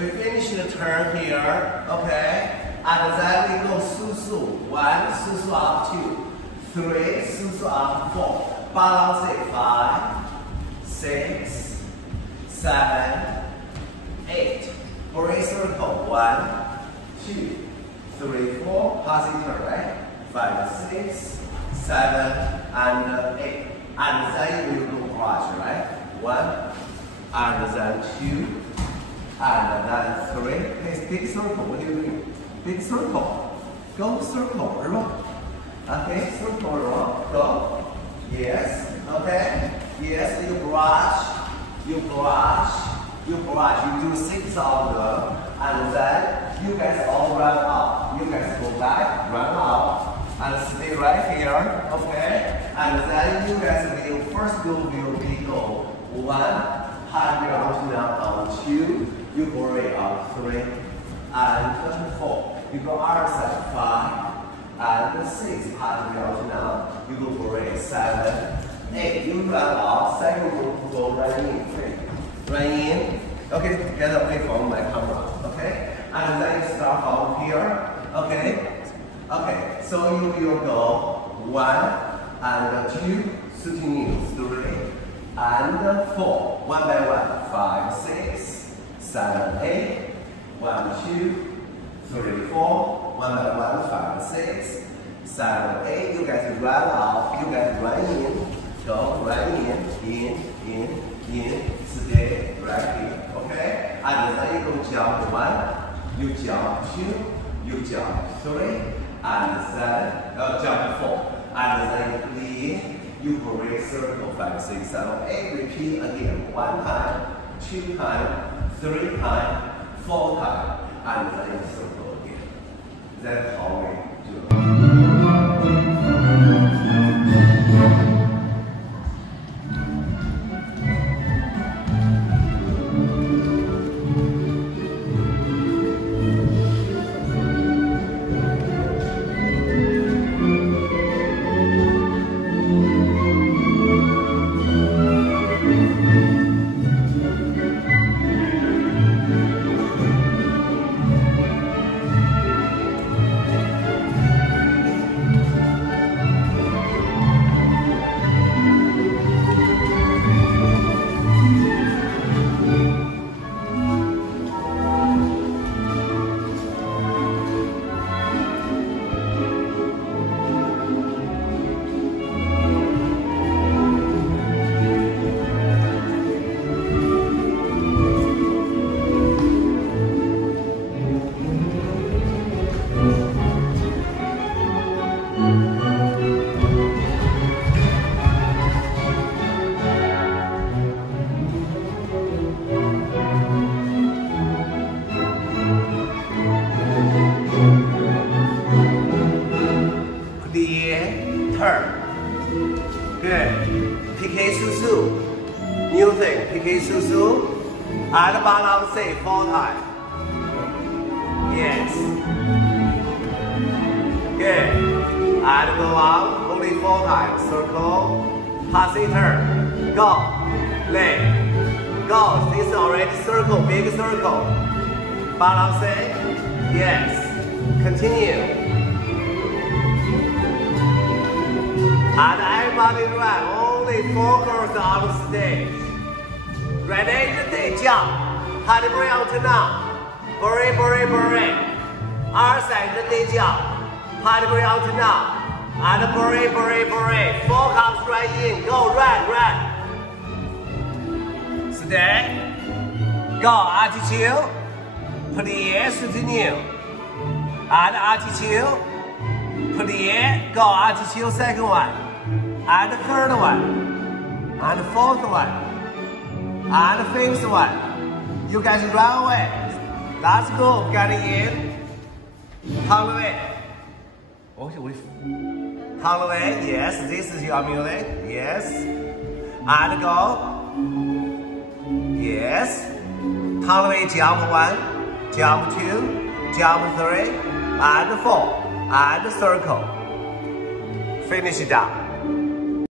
We finish the turn here, okay? And then we go su-su. 1, su-su up 2, 3, su-su up 4. Balance it. 5, 6, 7, 8. Great circle. 1, 2, 3, 4. Passing turn, right? 5, 6, 7, and 8. And then you will go brush, right? 1, and then 2, and then 3. It's big circle. What are you doing? Big circle. Go circle around. Okay, circle around. Go. Yes. Okay. Yes. You brush. You brush. You brush. You do 6 of them, and then you guys all run out. You guys go back, run out, and stay right here. Okay. And then you guys will first go will be go 1, hand your alternate on 2. You go right on 3. And 4. You go other side 5 and 6. Part of your alternate. You go for it 7, 8. You run out. Second group go run in. 3. Run in. Okay, get away from my camera. Okay, and then you start from here. Okay. Okay. So you will go 1 and 2, 3 and 4. 1 by 1. 5, 6, 7, 8. 1, 2, 3, 4. 1 by 1, 5, 6, 7, 8. You guys run out. You guys run in. Go run in. Stay right here. Okay. And then you go jump 1. You jump 2. You jump 3. And then jump 4. And then lead. You create circle 5, 6, 7, 8. Repeat again. 1 time, 2 time, 3 time. 4 times, and then you circle again. That's how we do it. New thing, Piquet Susu, and balance 4 times. Yes. Good. And go on, only 4 times. Circle, passing turn. Go. Lay. Go. This is already circle, big circle. Balance. Yes. Continue. And everybody run. Only 4 girls on the stage. Ready? They jump. Hand break out now. Break. 2 side they jump. Hand break out now. And break. 4 comes right in. Go run. Stay. Go attitude. Plie, continue. And attitude. Plie. Go attitude. Second one. And the third one, and the 4th one, and the 5th one. You guys run away. Let's go. Get in. Turn away. Turn away. Yes, this is your music. Yes. And go. Yes. Turn away. Jump 1, jump 2, jump 3, and 4, and circle. Finish it down.